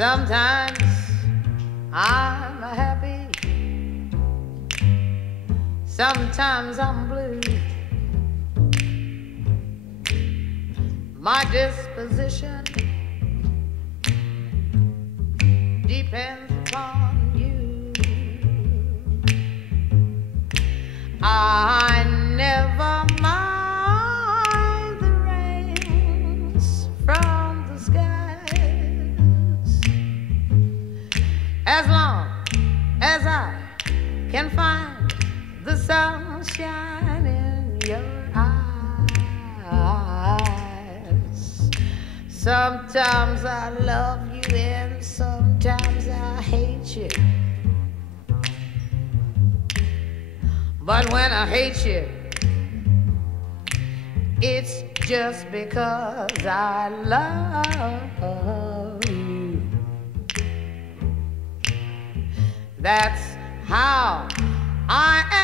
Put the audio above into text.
Sometimes I'm happy, sometimes I'm blue. My disposition depends upon you. I never mind the rains from the skies, as long as I can find the sunshine in your eyes. Sometimes I love you and sometimes I hate you. But when I hate you, it's just because I love you. That's how I am.